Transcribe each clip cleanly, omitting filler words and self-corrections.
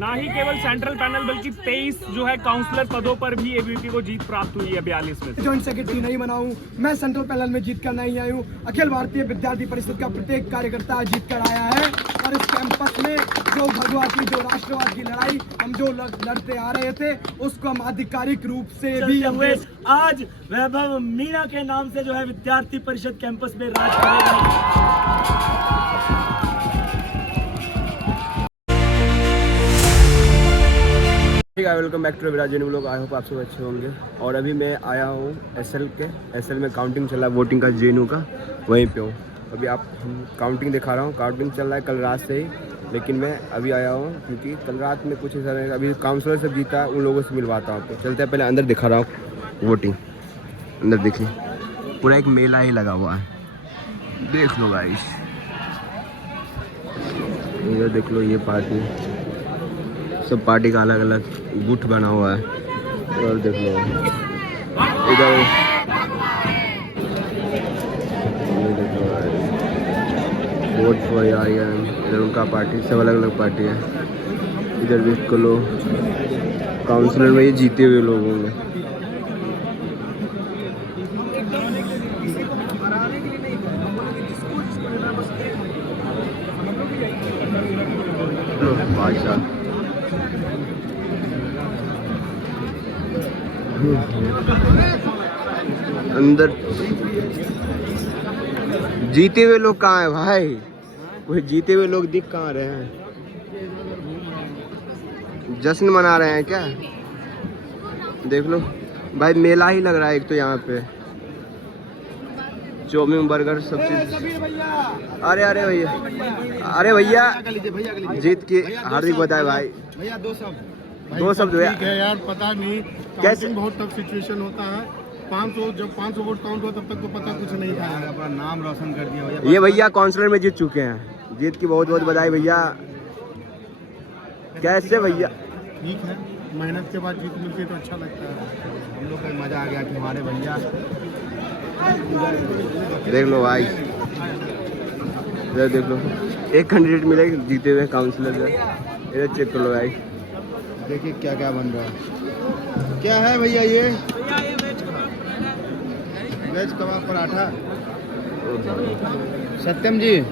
ना ही केवल central panel बल्कि 23 जो है काउंसलर पदों पर भी एबीवीपी को जीत प्राप्त हुई है 42 में। जॉइंट सेक्रेटरी नहीं बना हूँ, मैं सेंट्रल पैनल में जीत कर नहीं आई हूँ। अखिल भारतीय विद्यार्थी परिषद का प्रत्येक कार्यकर्ता जीत कर आया है और इस कैंपस में जो भगवान की, जो राष्ट्रवाद की लड़ाई हम जो लड़ते आ रहे थे उसको हम आधिकारिक रूप से भी हुए आज वैभव मीणा के नाम से जो है विद्यार्थी परिषद कैंपस में राज करेगा। Welcome back to Viraj vlog. I hope आप सब अच्छे होंगे। और अभी मैं आया हूँ एसएल में काउंटिंग चल रहा है वोटिंग का, जेएनयू का, वहीं पे हूँ। अभी आप काउंटिंग दिखा रहा हूँ। काउंटिंग चल रहा है कल रात से ही, लेकिन मैं अभी आया हूँ क्योंकि कल रात में कुछ ऐसा नहीं, अभी काउंसलर से जीता उन लोगों से मिलवाता हूँ। तो चलते हैं, पहले अंदर दिखा रहा हूँ वोटिंग। अंदर देखिए पूरा एक मेला ही लगा हुआ है, देख लो गाइस। इधर देख लो, ये पार्टी, सब पार्टी का अलग अलग गुट बना हुआ है। और देख लो इधर, ये देख लो वोट फॉर आर्यन, इधर उनका पार्टी, सब अलग अलग पार्टी है। इधर देख को लो काउंसलर में ये जीते हुए लोग होंगे। भाषा अंदर जीते हुए लोग कहाँ हैं भाई? कोई जीते हुए लोग दिख कहाँ रहे हैं? जश्न मना रहे हैं क्या? देख लो भाई, मेला ही लग रहा है एक तो यहाँ पे। चाउमीन, बर्गर, सब चीज। अरे अरे भैया, अरे भैया जीत की हार्दिक बधाई भाई। भैया दो शब्द ठीक है यार, पता नहीं कैसे बहुत टफ सिचुएशन होता है। 500 जब 500 वोट काउंट हुआ तब तक तो पता कुछ नहीं था। अपना नाम रोशन कर दिया भैया। ये भैया काउंसलर में जीत चुके हैं, जीत की बहुत बहुत बधाई भैया। कैसे भैया? ठीक है, मेहनत के बाद जीत मिलती है तो अच्छा लगता है। हम लोग का मजा आ गया कि हमारे भैया। देख लो भाई, इधर देख लो, एक कैंडिडेट मिलेगा जीते हुए काउंसलर से। इधर चेक कर लो भाई, देखिए क्या क्या बन रहा है। क्या है भैया ये? वेज कबाब पराठा। सत्यम जी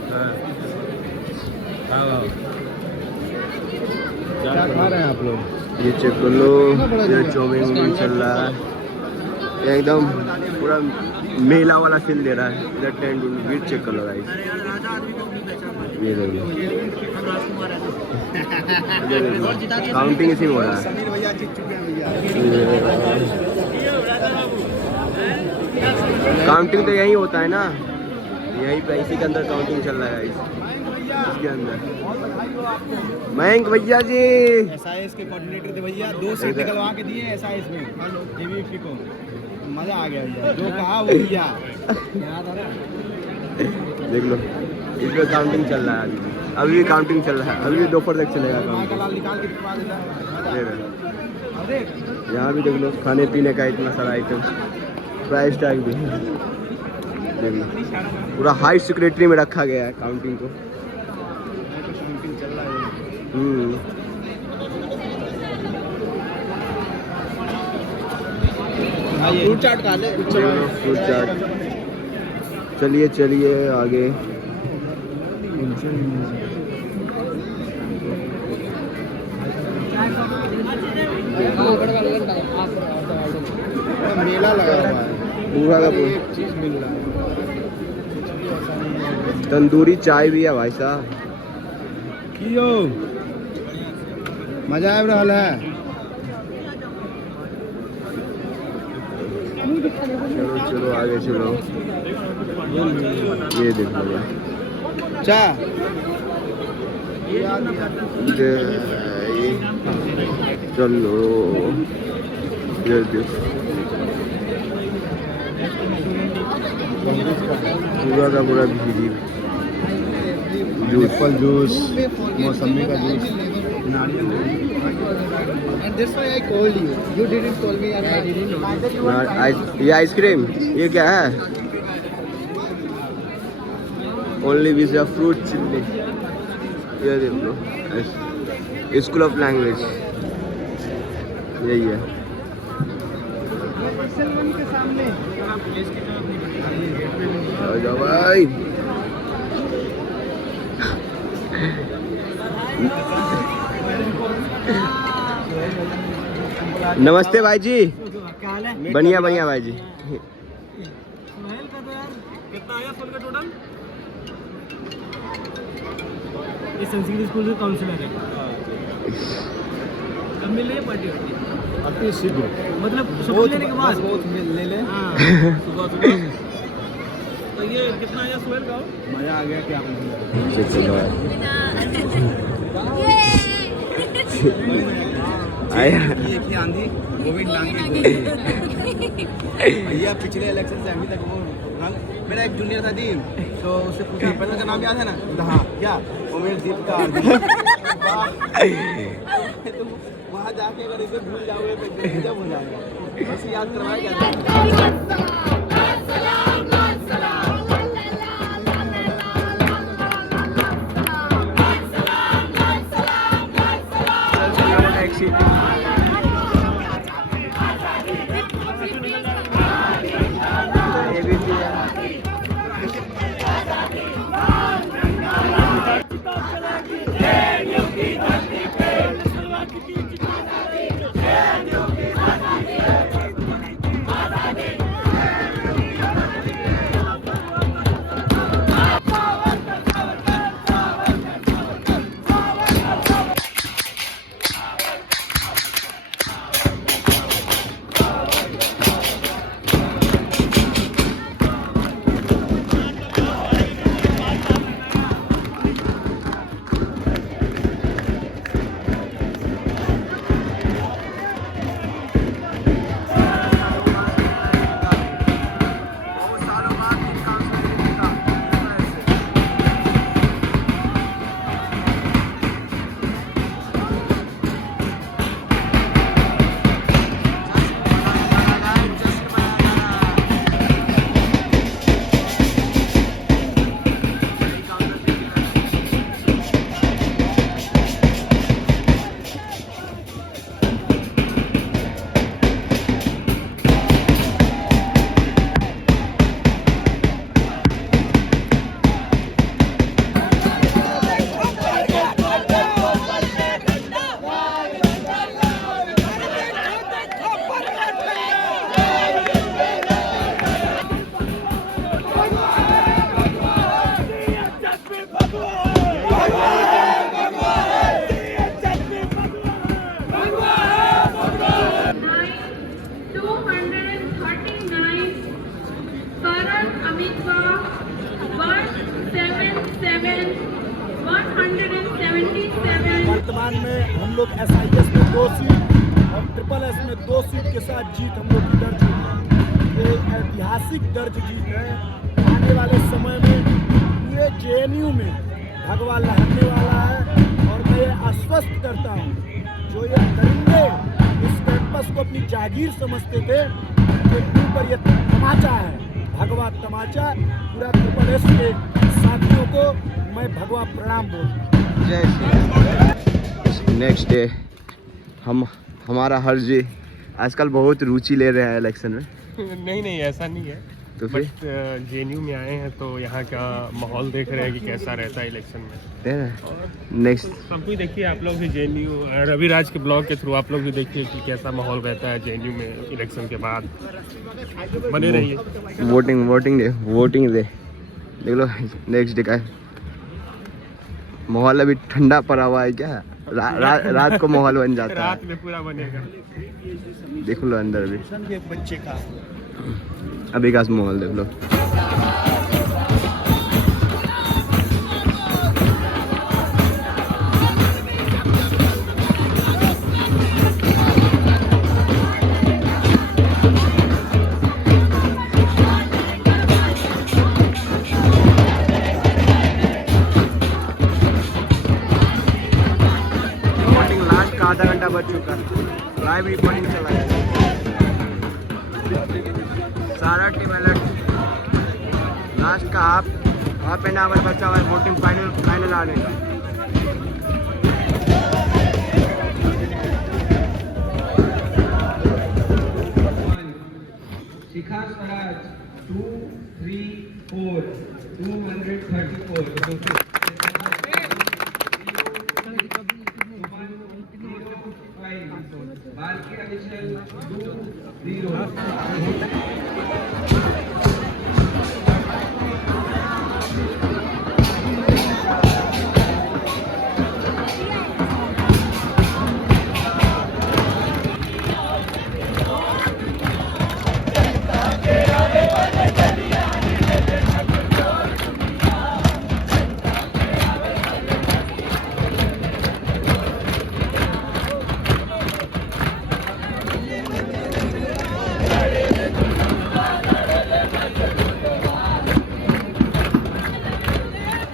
क्या खा रहे हैं आप लोग? ये चेक कर लो, इधर चाउमीन चल रहा है, एकदम पूरा मेला वाला फील दे रहा है। इधर टेंट भी चेक कर लो भाई, ये देख लो, काउंटिंग इसी में हो रहा है। भैया जीत चुके हैं भैया। काउंटिंग तो यही होता है ना, यहीं पे, इसी के अंदर काउंटिंग चल रहा है इसके अंदर। मयंक भैया जी एसआईएस के कोऑर्डिनेटर थे भैया, 2 सीट निकलवा के दिए एसआईएस में एबीवीपी को। मजा आ गया भैया, जो कहा वो किया। देख लो, इसमें काउंटिंग चल रहा है, अभी भी काउंटिंग चल रहा है, अभी भी दोपहर तक चलेगा काउंटिंग। यहाँ भी देख लो, खाने पीने का इतना सारा आइटम, प्राइस टैग भी देख लो, पूरा हाई सिक्योरिटी में रखा गया है काउंटिंग को। फ्रूट चाट खा ले। फ्रूट चाट। चलिए चलिए आगे। मेला लगा हुआ है पूरा का पूरा, चीज मिल रहा है। तंदूरी चाय भी है भाई साहब। कियो मजा आ रहा है। चलो चलो आगे चलो, ये देखो चाय चलो, ये देखो पूरा का पूरा भीड़। एप्पल जूस, मौसमी का जूस, नारियल। ये आइसक्रीम, ये क्या है? Only with fruit chilli. ये देख लो, स्कूल ऑफ लैंग्वेज यही है। के सामने आ जाओ भाई। नमस्ते भाई जी। बढ़िया बढ़िया भाई जी। कितना आया फुल का टोटल? ये संस्कृत स्कूल के काउंसलर है। अब मिल रही है पार्टी वार्टी? अति शीघ्र मतलब शपथ लेने के बाद? बहुत ले ले। हाँ सुबह तो ये कितना आया सुहेल का? मजा आ गया क्या आया ये की आंधी गोविंद लांगे भैया पिछले इलेक्शन से अभी तक वो मेरा एक जूनियर था दीन, तो उससे पूछा पहले का नाम याद है ना? हाँ क्या उमेश दीप का तो वहाँ जाके अगर इसे भूल जाओगे तो जब हो जाएगा, बस याद करवाया क्या वर्तमान में हम लोग SIS में 2 सीट और SSS में 2 सीट के साथ जीत हम लोग की दर्ज हुई है। ये ऐतिहासिक दर्ज जीत है। आने वाले समय में पूरे JNU में भगवा लहरने वाला है और मैं ये आश्वस्त करता हूँ जो ये दरिंदे इस कैंपस को अपनी जागीर समझते थे कि ऊपर ये तमाचा है, भगवा तमाचा। पूरा SSS के साथियों को मैं भगवा प्रणाम बोलता हूँ। नेक्स्ट डे हमारा हर जी आजकल बहुत रुचि ले रहे हैं इलेक्शन में। नहीं ऐसा नहीं है। तो फिर JNU में आए हैं तो यहाँ का माहौल देख रहे हैं कि कैसा रहता है इलेक्शन में। नेक्स्ट सब कुछ देखिए आप लोग भी JNU रवि राज के ब्लॉग के थ्रू आप लोग भी देखिए कि कैसा माहौल रहता है JNU में इलेक्शन के बाद। बने रहिए। वोटिंग डे देख लो। नेक्स्ट डे का माहौल अभी ठंडा पड़ा हुआ है क्या? रात को माहौल बन जाता है। रात में पूरा बनेगा। देख लो अंदर भी बच्चे का अभी का माहौल देख लो। आधा घंटा बच चुका, लाइव रिपोर्टिंग चला गया। सारा टीम अलर्ट। लास्ट का हाफ एन आवर बचा हुआ है वोटिंग फाइनल आने का।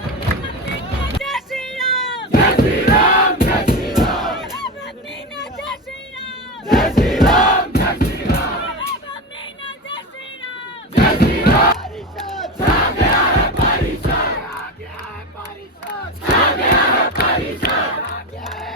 जय श्री राम जय श्री राम जय श्री राम मम्मी ना जय श्री राम जय श्री राम जय श्री राम मम्मी ना जय श्री राम जय श्री राम छा गया है परिषद आ गया है परिषद छा गया है परिषद आ गया है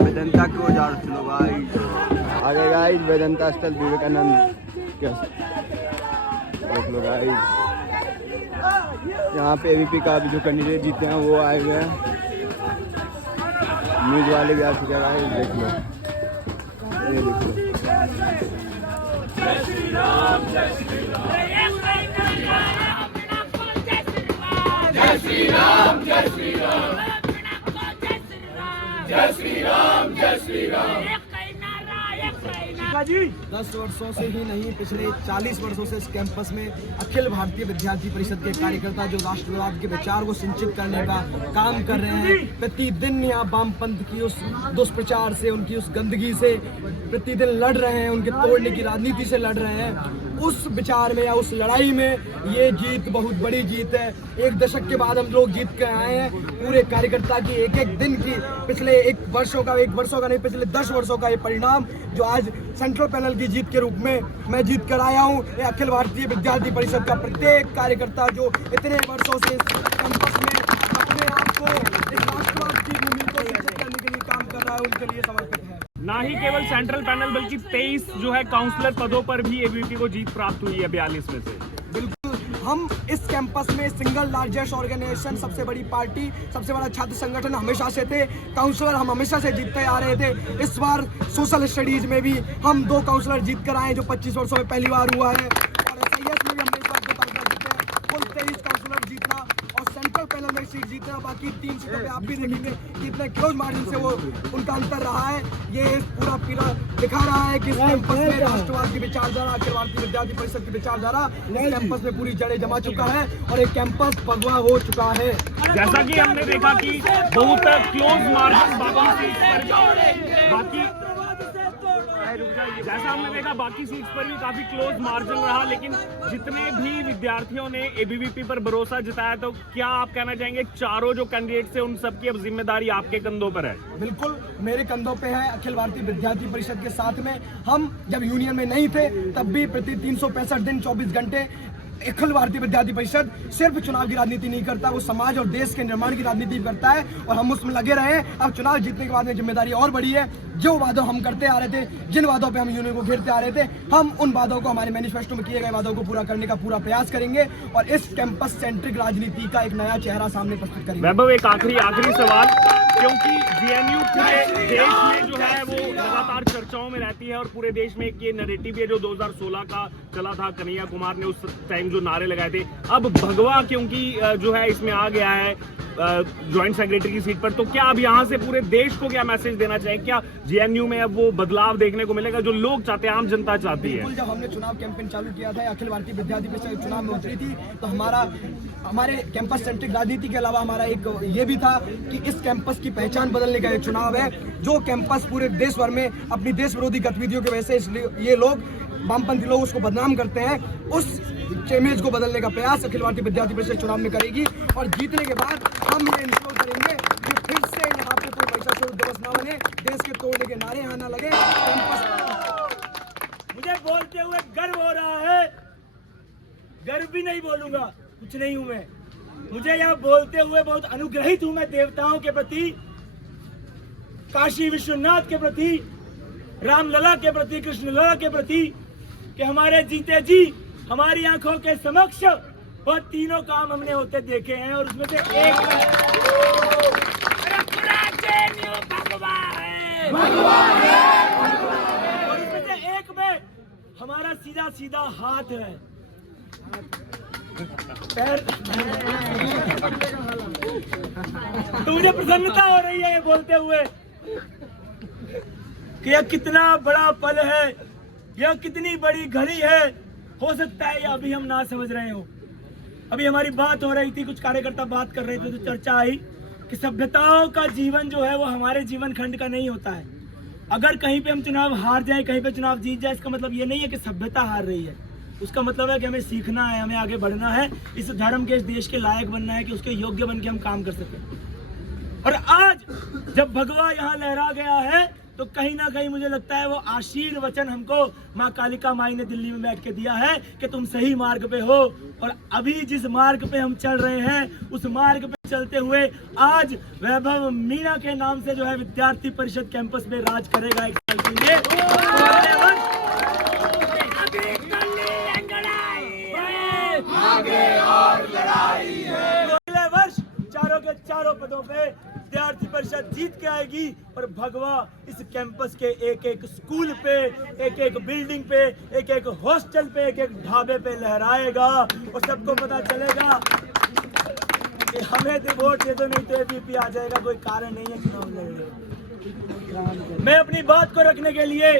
वेदांता की ओर जा रहे चलो गाइस, आगे गाइस वेदांता स्थल विवेकानंद देख लो गाइस। यहाँ पे एबीपी का जो कैंडिडेट जीते हैं वो आए हुए हैं, न्यूज वाले भी आ चुके हैं गाइस, देख लो ये देख लो। जय श्री राम जय श्री राम जय श्री राम जय श्री राम। 10 वर्षों से ही नहीं, पिछले 40 वर्षों से इस कैंपस में अखिल भारतीय विद्यार्थी परिषद के कार्यकर्ता जो राष्ट्रवाद के विचार को सिंचित करने का काम कर रहे हैं, प्रतिदिन यहाँ वामपंथ की उस दुष्प्रचार से, उनकी उस गंदगी से प्रतिदिन लड़ रहे हैं, उनके तोड़ने की राजनीति से लड़ रहे हैं। उस विचार में या उस लड़ाई में ये जीत बहुत बड़ी जीत है। 1 दशक के बाद हम लोग जीत कर आए हैं। पूरे कार्यकर्ता की एक दिन की, पिछले 1 वर्षों का नहीं, पिछले 10 वर्षों का ये परिणाम जो आज सेंट्रल पैनल की जीत के रूप में मैं जीत कर आया हूँ। ये अखिल भारतीय विद्यार्थी परिषद का प्रत्येक कार्यकर्ता जो इतने वर्षों से इस कैंपस में अपने आप को इस राष्ट्रवाद की भूमि को सिंचित करने के लिए काम कर रहा है, उनके लिए समर्पित है। ना ही केवल सेंट्रल पैनल बल्कि 23 जो है काउंसलर पदों पर भी एबीवीपी को जीत प्राप्त हुई है 42 में से। बिल्कुल, हम इस कैंपस में सिंगल लार्जेस्ट ऑर्गेनाइजेशन, सबसे बड़ी पार्टी, सबसे बड़ा छात्र संगठन हमेशा से थे। काउंसलर हम हमेशा से जीतते आ रहे थे। इस बार सोशल स्टडीज में भी हम 2 काउंसलर जीत कर आए, जो 25 वर्षों में पहली बार हुआ है। और SIS में भी हमने इस बार 2 काउंसलर जीते हैं। कुल 23 काउंसलर जीतना और सेंट्रल पैनल में सीट जीतना, बाकी 3 सीटों पे आप भी देखेंगे कि इतने क्लोज मार्जिन से वो उनका अंतर रहा है। ये पूरा दिखा रहा है कि इस कैंपस में राष्ट्रवाद की विचारधारा, अखिल भारतीय विद्यार्थी परिषद की विचारधारा इस कैंपस में पूरी जड़ें जमा चुका है और एक कैंपस भगवा हो चुका है। जैसा कि हमने देखा कि बहुत क्लोज मार्जिन बाकी सीट्स पर भी काफी क्लोज मार्जिन रहा, लेकिन जितने भी विद्यार्थियों ने एबीवीपी पर भरोसा जताया, तो क्या आप कहना चाहेंगे चारों जो कैंडिडेट्स हैं उन सबकी अब जिम्मेदारी आपके कंधों पर है? बिल्कुल, मेरे कंधों पे है। अखिल भारतीय विद्यार्थी परिषद के साथ में हम जब यूनियन में नहीं थे तब भी प्रति 365 दिन 24 घंटे अखिल भारतीय विद्यार्थी परिषद सिर्फ चुनाव की राजनीति नहीं करता, वो समाज और देश के निर्माण की राजनीति करता है और हम उसमें लगे रहे। अब चुनाव जीतने के बाद में जिम्मेदारी और बड़ी है। जो वादों हम करते आ रहे थे, जिन वादों पे हम यूनियन को घेरते आ रहे थे, हम उन वादों को, हमारे मैनिफेस्टो में किए गए वादों को पूरा करने का पूरा प्रयास करेंगे और इस कैंपस सेंट्रिक राजनीति का एक नया चेहरा सामने प्रस्तुत करेंगे। वैभव, एक आखिरी सवाल, क्योंकि जेएनयू पूरे देश में जो है वो लगातार चर्चाओं में रहती है और पूरे देश में एक ये नैरेटिव है जो 2016 का चला था, कन्हैया कुमार ने उस टाइम जो नारे लगाए थे। अब भगवा क्योंकि जो है इसमें आ गया है ज्वाइंट सेक्रेटरी की सीट पर, तो क्या अब यहाँ से पूरे देश को क्या मैसेज देना चाहिए? क्या जेएनयू में अब वो बदलाव देखने को मिलेगा जो लोग चाहते हैं, आम जनता चाहती है? जब हमने चुनाव कैंपेन चालू किया था, अखिल भारतीय विद्यार्थी परिषद चुनाव में उतरी थी, तो हमारे कैंपस सेंट्रिक राजनीति के अलावा हमारा एक ये भी था कि इस कैंपस की पहचान बदलने का एक चुनाव है। जो कैंपस पूरे देश भर में अपनी देश विरोधी गतिविधियों की वजह से इसलिए ये लोग, वामपंथी लोग उसको बदनाम करते हैं, उस इमेज को बदलने का प्रयास अखिल भारतीय विद्यार्थी परिषद चुनाव में करेगी और जीतने के बाद हम ये इंश्योर करेंगे कि फिर से यहाँ पे कोई पैसा स्वरूप दिवस ना बने, देश के तोड़ने के नारे यहाँ ना लगे। मुझे बोलते हुए गर्व हो रहा है, गर्व भी नहीं बोलूंगा, कुछ नहीं हूं मैं। मुझे यह बोलते हुए बहुत अनुग्रहित हूं मैं देवताओं के प्रति, काशी विश्वनाथ के प्रति, रामलला के प्रति, कृष्णलला के प्रति, कि हमारे जीते जी हमारी आंखों के समक्ष वो तीनों काम हमने होते देखे हैं और उसमें से एक और उसमें से एक में हमारा सीधा सीधा हाथ है, पैर। तो मुझे प्रसन्नता हो रही है ये बोलते हुए कि यह कितना बड़ा पल है, यह कितनी बड़ी घड़ी है। हो सकता है ये अभी हम ना समझ रहे हो, अभी हमारी बात हो रही थी, कुछ कार्यकर्ता बात कर रहे थे, तो चर्चा आई कि सभ्यताओं का जीवन जो है वो हमारे जीवन खंड का नहीं होता है। अगर कहीं पे हम चुनाव हार जाए, कहीं पे चुनाव जीत जाए, इसका मतलब ये नहीं है कि सभ्यता हार रही है। उसका मतलब है कि हमें सीखना है, हमें आगे बढ़ना है, इस धर्म के, इस देश के लायक बनना है कि उसके योग्य बन के हम काम कर सकें। और आज जब भगवा यहाँ लहरा गया है तो कहीं ना कहीं मुझे लगता है वो आशीर्वचन हमको माँ कालिका माई ने दिल्ली में बैठ के दिया है कि तुम सही मार्ग पे हो। और अभी जिस मार्ग पे हम चल रहे हैं उस मार्ग पे चलते हुए आज वैभव मीणा के नाम से जो है विद्यार्थी परिषद कैंपस में राज करेगा 1 साल के लिए। अगले वर्ष चारों के चारों पदों पे विद्यार्थी परिषद जीत के आएगी और भगवा इस कैंपस के एक एक स्कूल पे, एक एक बिल्डिंग पे, एक एक हॉस्टल पे, एक एक ढाबे पे लहराएगा और सबको पता चलेगा कि हमें तो वोट दे दो, नहीं तो एबीपी आ जाएगा। कोई कारण नहीं है चुनाव लड़ने। मैं अपनी बात को रखने के लिए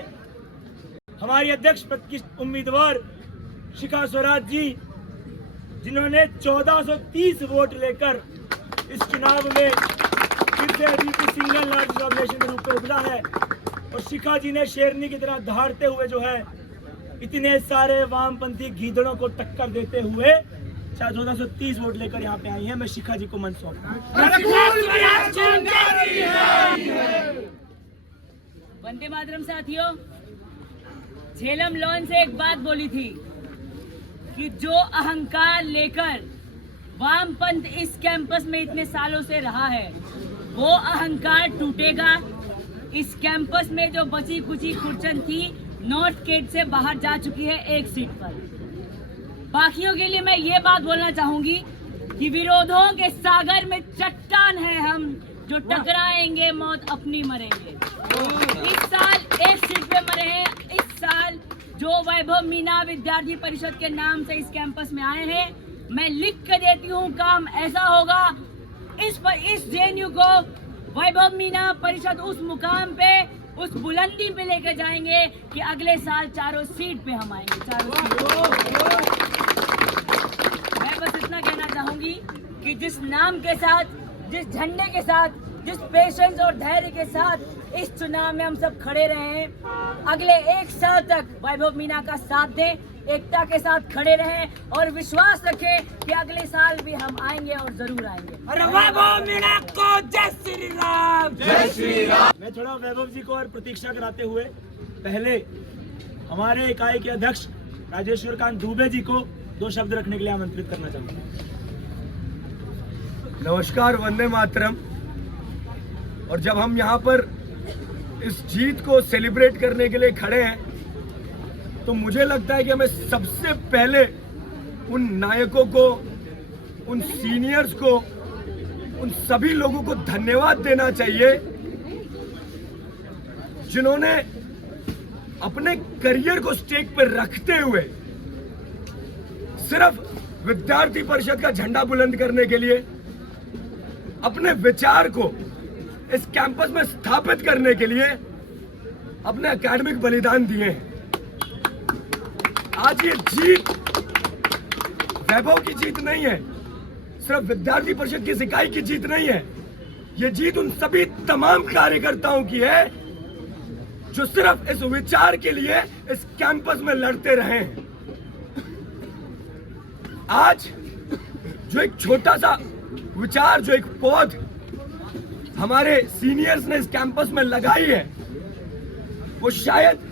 हमारी अध्यक्ष प्रतिष्ठित उम्मीदवार शिखा स्वराज जी, जिन्होंने 1430 वोट लेकर इस चुनाव में फिर से एबीपी सिंगल लार्ज डिनोमिनेशन के रूप में उभरा है, और शिखा जी ने शेरनी की तरह दहाड़ते हुए जो है इतने सारे वामपंथी गीदड़ों को टक्कर देते हुए 1430 वोट लेकर यहाँ पे आई हैं। मैं शिखा जी को मंच सौंपता हूं। वंदे मातरम साथियों, झेलम लॉन से एक बात बोली थी कि जो अहंकार लेकर वामपंथ इस कैंपस में इतने सालों से रहा है वो अहंकार टूटेगा। इस कैंपस में जो बची कुची खुरचन थी नॉर्थ गेट से बाहर जा चुकी है 1 सीट पर। बाकियों के लिए मैं ये बात बोलना चाहूंगी कि विरोधों के सागर में चट्टान है हम, जो टकराएंगे मौत अपनी मरेंगे। इस साल 1 सीट पे मरे हैं। इस साल जो वैभव मीणा विद्यार्थी परिषद के नाम से इस कैंपस में आए हैं, मैं लिख के देती हूँ, काम ऐसा होगा इस जेएनयू को वैभव मीणा परिषद उस मुकाम पे, उस बुलंदी पे लेकर जाएंगे कि अगले साल चारों सीट पे हम आएंगे। चारों सीट। मैं बस इतना कहना चाहूंगी कि जिस नाम के साथ, जिस झंडे के साथ, जिस पेशेंस और धैर्य के साथ इस चुनाव में हम सब खड़े रहे हैं, अगले 1 साल तक वैभव मीणा का साथ दें, एकता के साथ खड़े रहें और विश्वास रखें कि अगले साल भी हम आएंगे और जरूर आएंगे। अरे वैभव मीणा को जय श्री राम, जय श्री राम। मैं थोड़ा वैभव जी को और प्रतीक्षा कराते हुए पहले हमारे इकाई के अध्यक्ष राजेश्वर कांत दुबे जी को 2 शब्द रखने के लिए आमंत्रित करना चाहूंगा। नमस्कार, वंदे मातरम। और जब हम यहाँ पर इस जीत को सेलिब्रेट करने के लिए खड़े हैं तो मुझे लगता है कि हमें सबसे पहले उन नायकों को, उन सीनियर्स को, उन सभी लोगों को धन्यवाद देना चाहिए जिन्होंने अपने करियर को स्टेक पर रखते हुए सिर्फ विद्यार्थी परिषद का झंडा बुलंद करने के लिए, अपने विचार को इस कैंपस में स्थापित करने के लिए अपने एकेडमिक बलिदान दिए हैं। आज ये जीत वैभव की जीत नहीं है, सिर्फ विद्यार्थी परिषद की इकाई की जीत नहीं है, ये जीत उन सभी तमाम कार्यकर्ताओं की है जो सिर्फ इस विचार के लिए इस कैंपस में लड़ते रहे हैं। आज जो एक छोटा सा विचार, जो एक पौध हमारे सीनियर्स ने इस कैंपस में लगाई है, वो शायद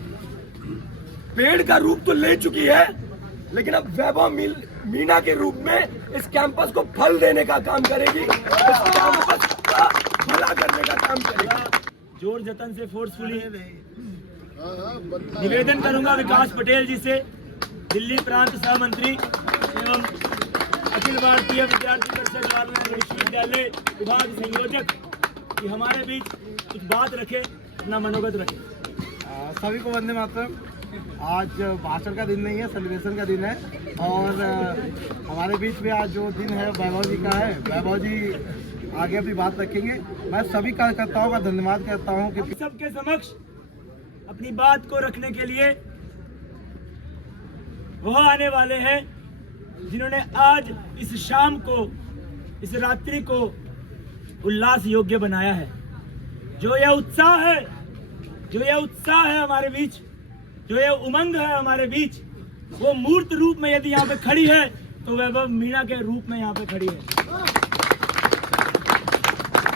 पेड़ का रूप तो ले चुकी है, लेकिन अब वैभव मीणा के रूप में इस कैंपस को फल देने का काम करेगी, इस कैंपस का भला करने का काम करेगी। जोर जतन से फोर्सफुली निवेदन करूंगा विकास पटेल जी से, दिल्ली प्रांत सह मंत्री एवं अखिल भारतीय विद्यार्थी परिषद जवाहरलाल विश्वविद्यालय विभाग संयोजक, कि हमारे बीच कुछ बात रखे, अपना मनोगत रखे। सभी को वंदे मातरम। आज भाषण का दिन नहीं है, सेलिब्रेशन का दिन है, और हमारे बीच में आज जो दिन है वैभव जी का है। वैभव जी आगे अपनी बात रखेंगे। मैं सभी कार्यकर्ताओं का धन्यवाद करता हूं कि सबके समक्ष अपनी बात को रखने के लिए वो आने वाले हैं जिन्होंने आज इस शाम को, इस रात्रि को उल्लास योग्य बनाया है। जो यह उत्साह है, जो यह उत्साह है हमारे बीच, जो यह उमंग है हमारे बीच, वो मूर्त रूप में यदि यहाँ पे खड़ी है तो वैभव मीणा के रूप में यहाँ पे खड़ी है।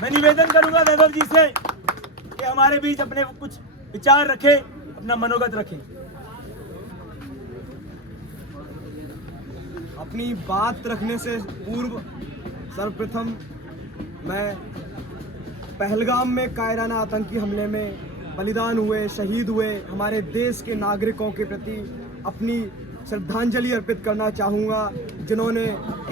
मैं निवेदन करूंगा वैभव जी से कि हमारे बीच अपने कुछ विचार रखें, अपना मनोगत रखें। अपनी बात रखने से पूर्व सर्वप्रथम मैं पहलगाम में कायराना आतंकी हमले में बलिदान हुए, शहीद हुए हमारे देश के नागरिकों के प्रति अपनी श्रद्धांजलि अर्पित करना चाहूँगा, जिन्होंने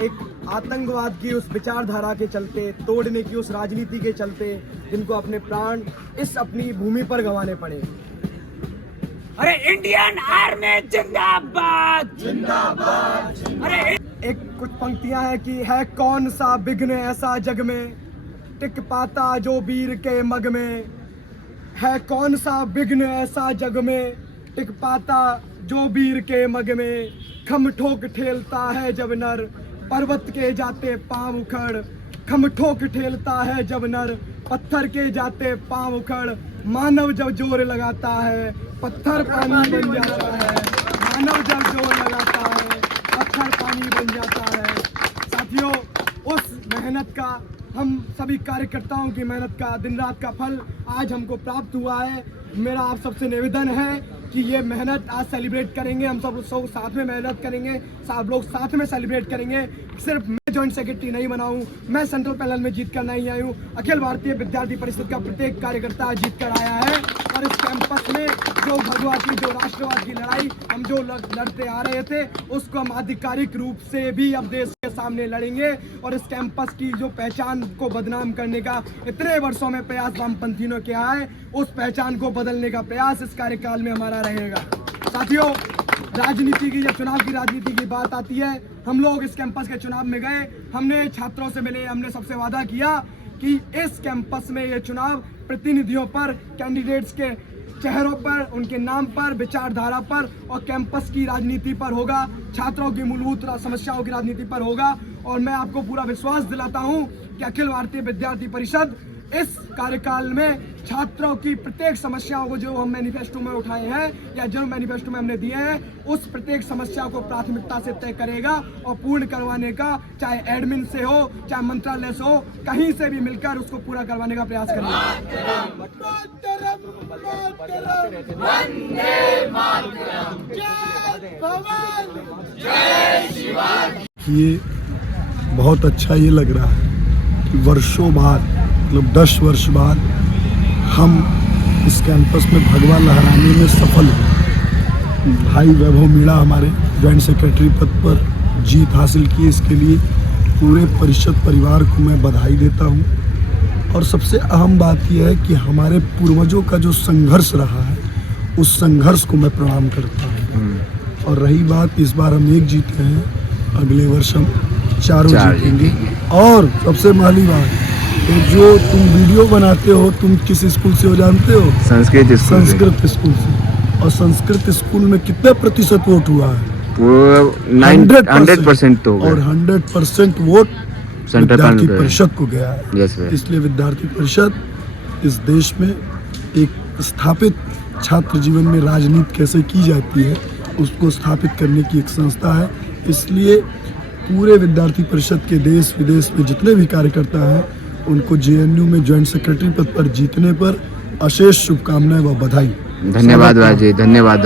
एक आतंकवाद की उस विचारधारा के चलते, तोड़ने की उस राजनीति के चलते, जिनको अपने प्राण इस अपनी भूमि पर गंवाने पड़े। अरे इंडियन आर्मी जिंदाबाद, जिंदाबाद। अरे एक कुछ पंक्तियां हैं कि है कौन सा विघ्न ऐसा जग में टिक पाता जो वीर के मग में, है कौन सा विघ्न ऐसा जग में टिक पाता जो वीर के मग में, खम ठोक ठेलता है जब नर पर्वत के जाते पांव उखड़, खम ठोक ठेलता है जब नर पत्थर के जाते पांव उखड़, मानव जब जोर लगाता है पत्थर पानी बन जाता है, मानव जब जोर लगाता है पत्थर पानी बन जाता है। साथियों, उस मेहनत का, हम सभी कार्यकर्ताओं की मेहनत का, दिन रात का फल आज हमको प्राप्त हुआ है। मेरा आप सबसे निवेदन है कि ये मेहनत आज सेलिब्रेट करेंगे, हम सब लोग साथ में मेहनत करेंगे, सब लोग साथ में सेलिब्रेट करेंगे। सिर्फ मैं जॉइंट सेक्रेटरी नहीं बना हूँ, मैं सेंट्रल पैनल में जीत कर नहीं आई हूँ, अखिल भारतीय विद्यार्थी परिषद का प्रत्येक कार्यकर्ता जीत कर आया है। और इस कैंपस में जो भगवान की, जो राष्ट्रवाद की लड़ाई हम जो लड़ते आ रहे थे, उसको हम आधिकारिक रूप से भी अब देश के सामने लड़ेंगे। और इस कैंपस की जो पहचान को बदनाम करने का इतने वर्षों में प्रयास वामपंथियों ने किया है, उस पहचान को बदलने का प्रयास इस कार्यकाल में हमारा रहेगा। साथियों, राजनीति की, जब चुनाव की राजनीति की बात आती है, हम लोग इस कैंपस के चुनाव में गए, हमने छात्रों से मिले, हमने सबसे वादा किया कि इस कैंपस में ये चुनाव प्रतिनिधियों पर, कैंडिडेट्स के चेहरों पर, उनके नाम पर, विचारधारा पर और कैंपस की राजनीति पर होगा, छात्रों की मूलभूत समस्याओं की राजनीति पर होगा। और मैं आपको पूरा विश्वास दिलाता हूं कि अखिल भारतीय विद्यार्थी परिषद इस कार्यकाल में छात्रों की प्रत्येक समस्याओं को, जो हम मैनिफेस्टो में उठाए हैं या जो मैनिफेस्टो में हमने दिए हैं, उस प्रत्येक समस्या को प्राथमिकता से तय करेगा और पूर्ण करवाने का, चाहे एडमिन से हो, चाहे मंत्रालय से हो, कहीं से भी मिलकर उसको पूरा करवाने का प्रयास करेगा। ये बहुत अच्छा ये लग रहा है कि वर्षों बाद, मतलब 10 वर्ष बाद हम इस कैंपस में भगवा लहराने में सफल हुए। भाई वैभव मीणा हमारे जॉइंट सेक्रेटरी पद पर जीत हासिल की, इसके लिए पूरे परिषद परिवार को मैं बधाई देता हूं। और सबसे अहम बात यह है कि हमारे पूर्वजों का जो संघर्ष रहा है, उस संघर्ष को मैं प्रणाम करता हूं। और रही बात, इस बार हम 1 जीते हैं, अगले वर्ष हम चारों जीतेंगे। और सबसे माली बात, तो जो तुम वीडियो बनाते हो, तुम किस स्कूल से हो जानते हो? संस्कृत स्कूल से। और संस्कृत स्कूल में कितने प्रतिशत वोट हुआ है? 100% तो और 100% वोट विद्यार्थी परिषद को गया है। इसलिए विद्यार्थी परिषद इस देश में एक स्थापित, छात्र जीवन में राजनीति कैसे की जाती है उसको स्थापित करने की एक संस्था है। इसलिए पूरे विद्यार्थी परिषद के देश विदेश में जितने भी कार्यकर्ता हैं, उनको जेएनयू में जॉइंट सेक्रेटरी पद पर जीतने पर अशेष शुभकामनाएं व बधाई। धन्यवाद भाई जी, धन्यवाद।